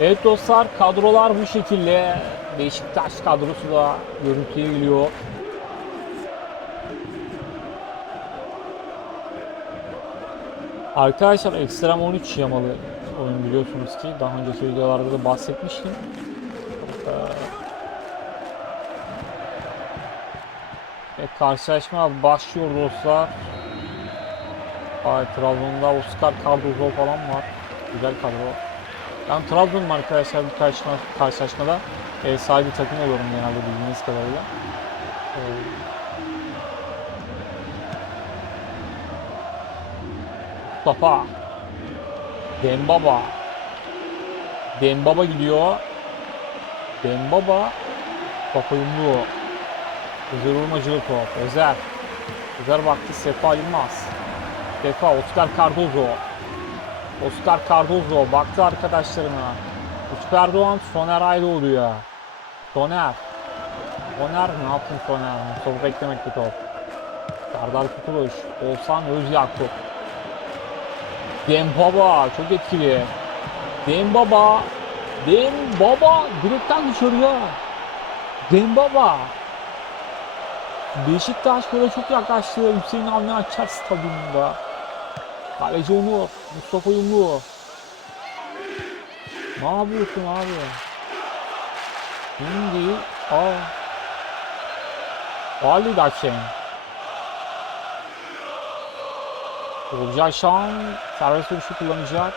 Evet dostlar kadrolar bu şekilde. Beşiktaş kadrosu da görüntüye geliyor. Arkadaşlar Ekstrem 13 yamalı oyun biliyorsunuz ki daha önceki videolarda da bahsetmiştim. Ee, Ve karşılaşma başlıyor dostlar. Ay Trabzon'da Oscar Cardozo falan var. Güzel kadro. Ben Trabzon'um arkadaşlar bu karşıma, karşılaşmada ev sahibi takım oluyorum genelde bildiğiniz kadarıyla. Ee, Mustafa. Dembaba. Dembaba gidiyor. Dembaba. Kafa yumruğu. Özer Urmacılı top. Özer. Özer baktı Sefa Yılmaz. Sefa Oscar Cardozo. Oscar Cardozo baktı arkadaşlarına. Utku Erdoğan Soner Aydoğdu ya. Soner. Soner ne yaptın Soner? Mustafa beklemek bir top. Serdar Kurtuluş. Oğuzhan Özyakup. Dembaba çok etkili. Dembaba. Dembaba direkten dışarıya. Dembaba. Beşiktaş böyle çok yaklaştı. Hüseyin Avni Açar stadyumunda. Kaleci Onur. Mustafa Yumru. Ne yapıyorsun abi? Şimdi aa. Ali Daçen. Olcay Şan serbest vuruşu kullanacak.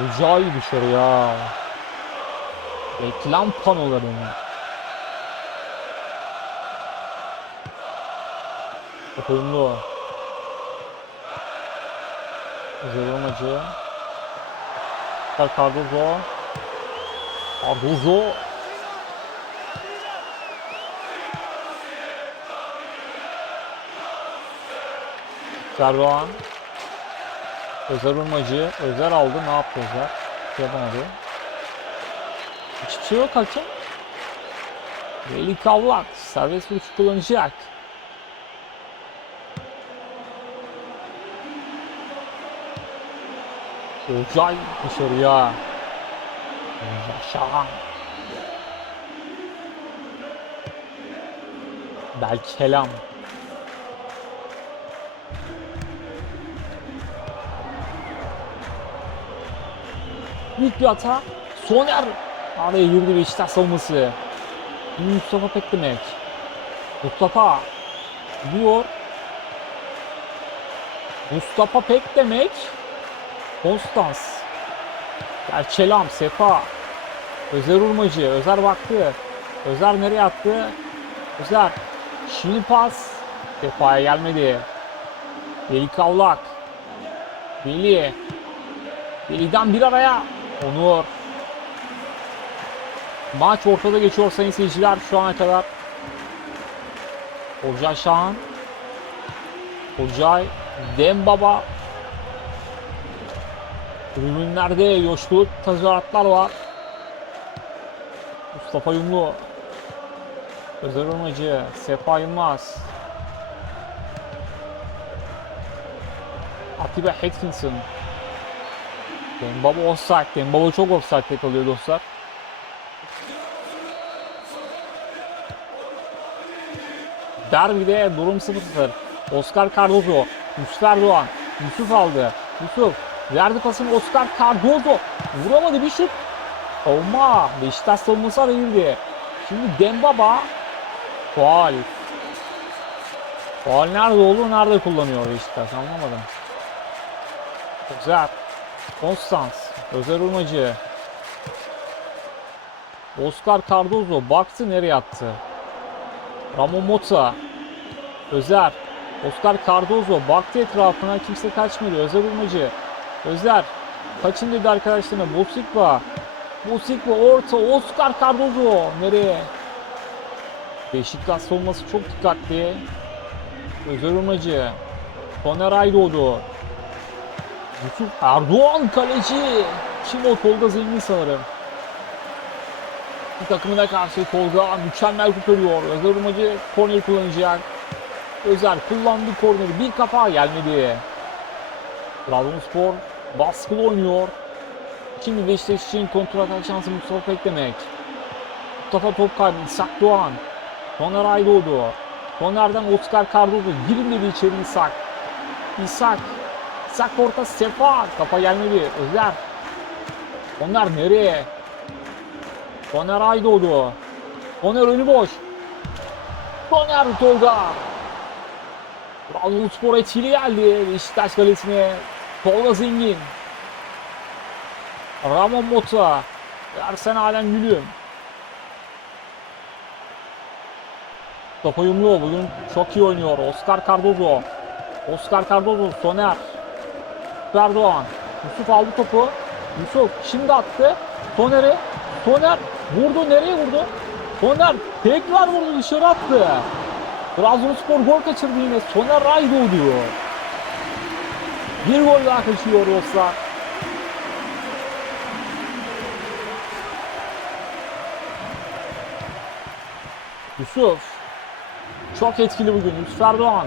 Olcay dışarıya. Reklam panoları. Oyunlu. Zelomacı. Cardozo. Cardozo. Serdoğan. Özer Urmacı. Özer aldı. Ne yaptı Özer? Şey Yapamadı. Hiçbir şey yok hakem. Veli Kavlak. Serbest vuruş kullanacak. Olcay dışarıya. Yaşa. Belkelam. Büyük bir hata. Soner. Araya girdi Beşiktaş savunması. Mustafa Peklemek. Mustafa. Diyor. Mustafa Peklemek. Konstans. Gerçelam, Sefa. Özer Urmacı. Özer baktı. Özer nereye attı? Özer. Şimdi pas. Sefa'ya gelmedi. Veli Kavlak. Veli. Veli'den bir araya. Onur. Maç ortada geçiyor sayın seyirciler şu ana kadar. Olcay Şahan. Olcay. Dembaba. Tribünlerde coşkulu tezahüratlar var. Mustafa Yumlu. Özer Ormacı. Sefa Yılmaz. Atiba Atkinson. Dembaba offside. Dembaba çok offside'de kalıyor dostlar. Derbide durum 0-0. Oscar Cardozo. Yusuf Erdoğan. Yusuf aldı. Yusuf. Verdi pasını Oscar Cardozo. Vuramadı bir şut. Olma. Beşiktaş savunması araya. Şimdi Dembaba. Faal. Faal nerede oldu? Nerede kullanıyor Beşiktaş? Anlamadım. Özer. Konstans. Özer Urmacı. Oscar Cardozo baktı nereye attı? Ramon Mota. Özer. Oscar Cardozo baktı etrafına kimse kaçmıyor. Özer Urmacı. Özer. Kaçın dedi arkadaşlarına. Bosikva. Bosikva orta. Oscar Cardozo. Nereye? Beşiktaş savunması çok dikkatli. Özer Urmacı. Soner Aydoğdu. Yusuf Erdoğan kaleci. Kim o Tolga Zengin sanırım. Bir takımına karşı Tolga mükemmel kurtarıyor. Özer Urmacı korner kullanacak. Özer kullandı korneri. Bir kafa gelmedi. Trabzonspor baskılı oynuyor. Şimdi Beşiktaş için kontrol atak şansı Mustafa beklemek. Mustafa top kaybı. İshak Doğan. Soner Aydoğdu. Soner'den Oscar Cardozo. Girin dedi içeri İshak. İshak. İshak orta Sefa. Kafa gelmedi. Özer. Soner nereye? Soner Aydoğdu. Soner önü boş. Soner Tolga. Trabzonspor etkili geldi Beşiktaş kalesine. Tolga Zengin. Ramon Mota. Ersen Alem Gülüm. Top uyumlu. Bugün çok iyi oynuyor. Oscar Cardozo. Oscar Cardozo. Soner. Erdoğan. Yusuf aldı topu. Yusuf şimdi attı. Soner'e. Soner vurdu. Nereye vurdu? Soner tekrar vurdu. Dışarı attı. Trabzonspor gol kaçırdı yine. Soner Raydoğdu. Bir gol daha kaçıyor dostlar. Yusuf. Çok etkili bugün. Yusuf Erdoğan.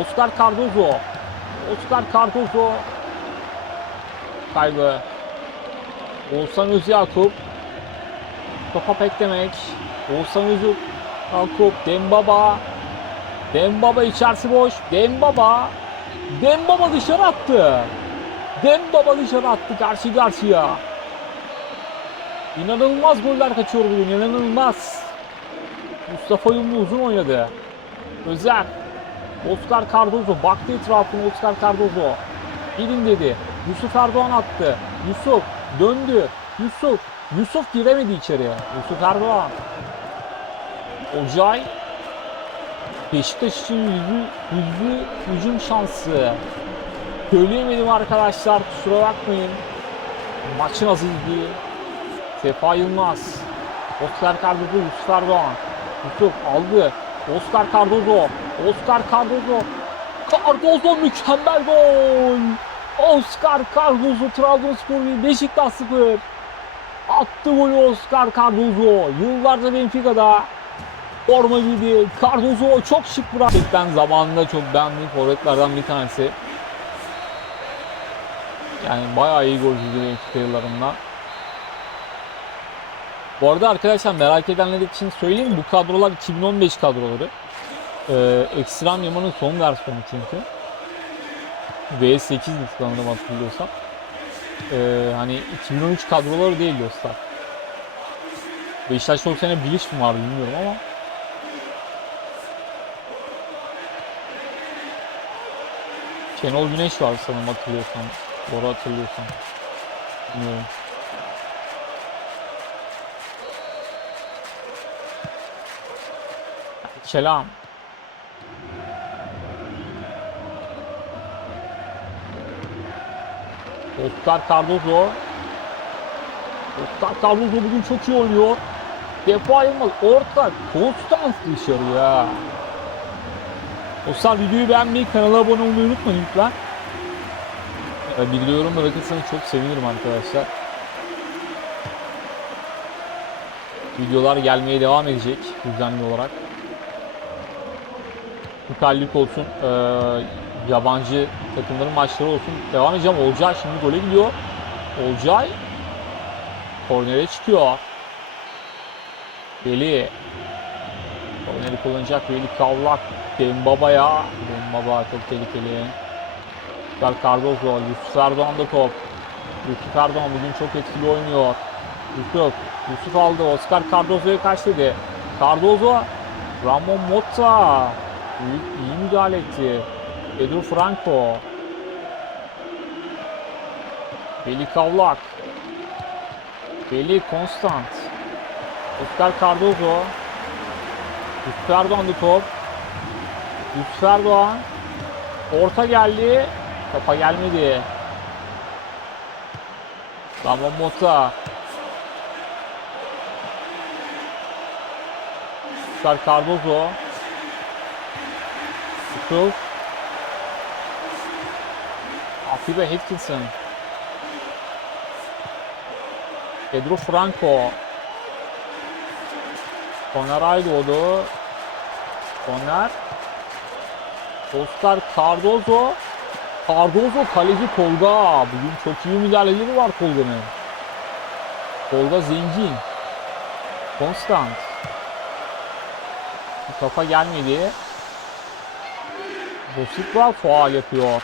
Oscar Cardozo. Oscar Cardozo. Kaybı. Oğuzhan Özyakup. Topa beklemek. Oğuzhan Özyakup. Dembaba. Dembaba içerisi boş. Dembaba. Dembaba dışarı attı. Dembaba dışarı attı karşı karşıya. İnanılmaz goller kaçıyor bugün. İnanılmaz. Mustafa Yumlu uzun oynadı. Özer. Oscar Cardozo. Baktı etrafına Oscar Cardozo. Gidin dedi. Yusuf Erdoğan attı. Yusuf döndü. Yusuf. Yusuf giremedi içeri. Yusuf Erdoğan. Ocay. Beşiktaş için yüzü, yüzü hücum şansı. Söyleyemedim arkadaşlar kusura bakmayın. Maçın azizliği. Sefa Yılmaz. Oscar Cardozo, Yusuf Erdoğan. Yusuf aldı. Oscar Cardozo. Oscar Cardozo. Cardozo mükemmel gol. Oscar Cardozo Trabzonspor 1 Beşiktaş 0. Attı golü Oscar Cardozo. Yıllarca Benfica'da forma giydi. Cardozo çok şık bırak. Gerçekten zamanında çok beğendiğim forvetlerden bir tanesi. Yani bayağı iyi golcüydü Benfica yıllarında. Bu arada arkadaşlar merak edenler için söyleyeyim bu kadrolar 2015 kadroları. Ee, Ekstrem Yaman'ın son versiyonu çünkü. V8 sanırım hatırlıyorsam. Ee, hani 2013 kadroları değil dostlar. Beşiktaş'ta o sene Bilic mi vardı bilmiyorum ama. Şenol Güneş var sanırım hatırlıyorsam. Doğru hatırlıyorsam. Bilmiyorum. Selam. Oscar Cardozo. Oscar Cardozo bugün çok iyi oynuyor. Defa Yılmaz orta Konstans dışarıya. Dostlar videoyu beğenmeyi, kanala abone olmayı unutmayın lütfen. Bir yorum bırakırsanız çok sevinirim arkadaşlar. Videolar gelmeye devam edecek düzenli olarak. Süperlik olsun, ee, yabancı takımların maçları olsun. Devam edeceğim. Olcay şimdi gole gidiyor. Olcay kornere çıkıyor. Veli korneri kullanacak. Veli Kavlak. Dembaba'ya. Dembaba çok tehlikeli. Gal Cardozo. Yusuf Erdoğan da top. Yusuf Erdoğan bugün çok etkili oynuyor. Yusuf. Yusuf aldı. Oscar Cardozo'ya kaç dedi. Cardozo. Ramon Motta. Büyük, iyi müdahale etti. Pedro Franco. Veli Kavlak. Veli Konstant. Oscar Cardozo. Yusuf Erdoğan da top. Yusuf Erdoğan. Orta geldi. Topa gelmedi. Ramon Mota. Oscar Cardozo. Yusuf. Atiba Atkinson. Pedro Franco. Soner Aydoğdu. Soner. Oscar Cardozo. Cardozo kaleci Tolga. Bugün çok iyi müdahaleleri var Tolga'nın. Tolga Zengin. Konstant. Kafa gelmedi. Bosikva faal yapıyor.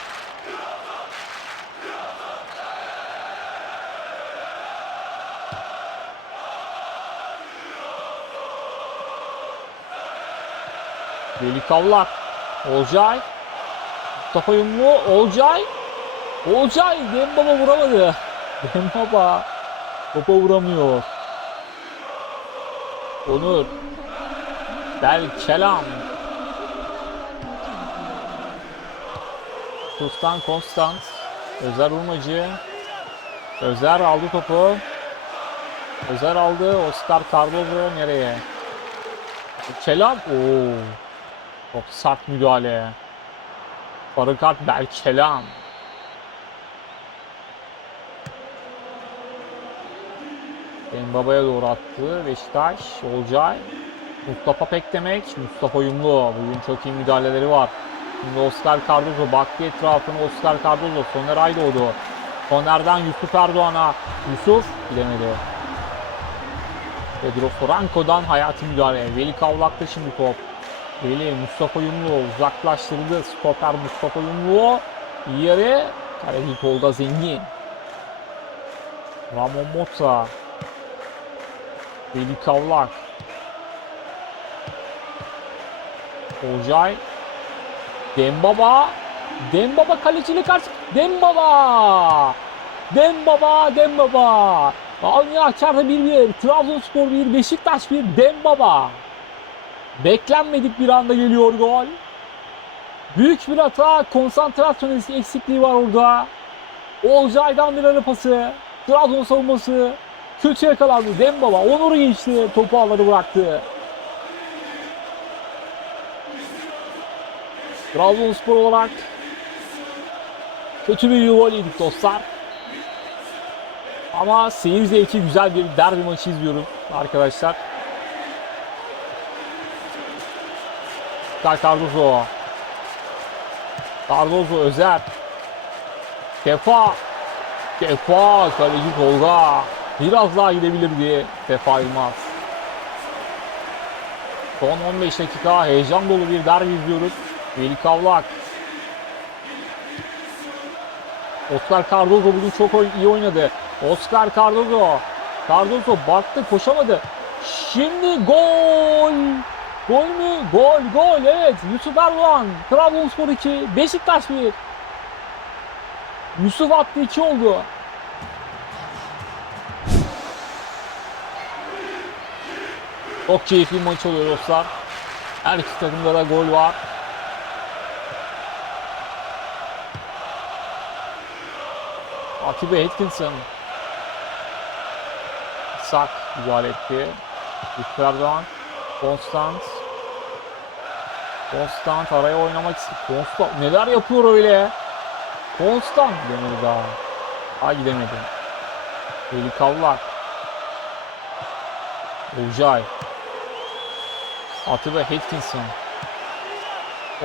Veli Kavlak. Olcay. Mustafa Yumlu. Olcay. Olcay. Dembaba vuramadı. Dembaba. Topa vuramıyor. Onur. Belkelam. Sultan Konstant. Özer Urmacı. Özer aldı topu. Özer aldı. Oscar Cardozo nereye? Kelam. Oo. Çok sert müdahale. Sarı kart Belkelam. Baba'ya doğru attı. Beşiktaş. Olcay. Mustafa Pekdemek. Mustafa Yumlu. Bugün çok iyi müdahaleleri var. Şimdi Oscar Cardozo baktı etrafına Oscar Cardozo. Soner Aydoğdu. Soner'den Yusuf Erdoğan'a. Yusuf bilemedi. Pedro Franco'dan hayati müdahale. Veli Kavlak'ta şimdi top. Veli Mustafa Yumlu uzaklaştırdı. Stoper Mustafa Yumlu. Yere. Kaleci Tolga Zengin. Ramon Mota. Veli Kavlak. Olcay. Dembaba. Dembaba kaleciyle karşı. Dembaba. Dembaba. Dembaba. Avni Akar'da 1-1. Trabzonspor 1. Beşiktaş 1. Dembaba. Beklenmedik bir anda geliyor gol. Büyük bir hata. Konsantrasyon eksikliği var orada. Olcay'dan bir ara pası. Trabzon savunması. Kötü yakalandı. Dembaba. Onur'u geçti. Topu ağları bıraktı. Trabzonspor olarak kötü bir gol yedik dostlar. Ama seyir zevki güzel bir derbi maçı izliyoruz arkadaşlar. Cardozo. Cardozo Özer. Defa. Defa kaleci Tolga. Biraz daha gidebilirdi Defa Yılmaz. Son 15 dakika heyecan dolu bir derbi izliyoruz. Veli Kavlak. Oscar Cardozo bugün çok iyi oynadı. Oscar Cardozo. Cardozo baktı koşamadı. Şimdi gol. Gol mü? Gol, gol. Evet. Yusuf Erdoğan. Trabzonspor 2. Beşiktaş 1. Yusuf attı 2 oldu. Çok keyifli maç oluyor dostlar. Her iki takımda da gol var. Atibe Atkinson. Sak müdahale etti. Yusuf Erdoğan. Konstant. Konstant araya oynamak istiyor. Konstant neler yapıyor öyle? Konstant demedi daha. Daha gidemedi. Veli Kavlak. Olcay. Atibe Atkinson.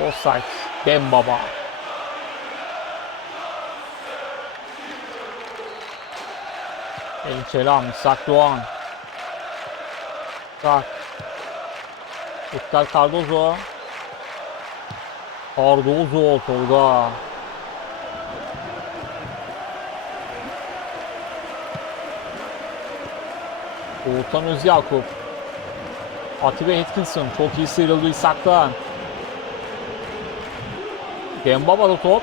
Offside. Dembaba. El Kelam, İshak Doğan. Tak. Oscar Cardozo. Cardozo Tolga. Oğuzhan Özyakup. Atibe Atkinson çok iyi sıyrıldı İshak'tan. Dembaba da top.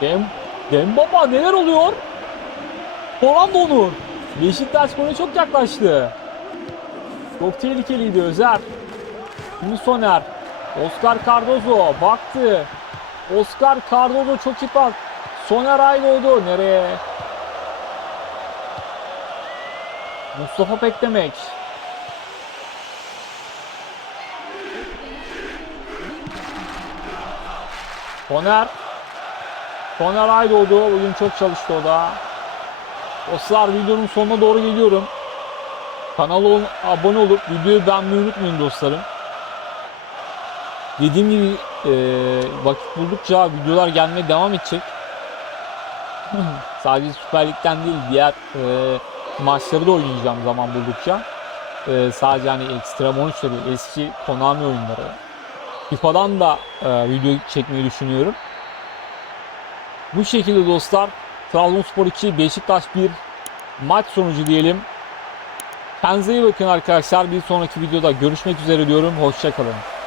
Dem Dembaba neler oluyor? Poland Onur. Beşiktaş gole çok yaklaştı. Çok tehlikeliydi Özer. Şimdi Soner. Oscar Cardozo baktı. Oscar Cardozo çok iyi bak. Soner Aydoğdu nereye? Mustafa Pekdemek. Soner. Soner Aydoğdu bugün çok çalıştı o da. Dostlar videonun sonuna doğru geliyorum. Kanala abone olup videoyu beğenmeyi unutmayın dostlarım. Dediğim gibi e, vakit buldukça videolar gelmeye devam edecek. Sadece Süper Lig'den değil diğer e, maçları da oynayacağım zaman buldukça. Ee, sadece hani Extreme 13 de değil, eski Konami oyunları. FIFA'dan da e, video çekmeyi düşünüyorum. Bu şekilde dostlar Trabzonspor 2, Beşiktaş 1 maç sonucu diyelim. Kendinize iyi bakın arkadaşlar. Bir sonraki videoda görüşmek üzere diyorum. Hoşçakalın.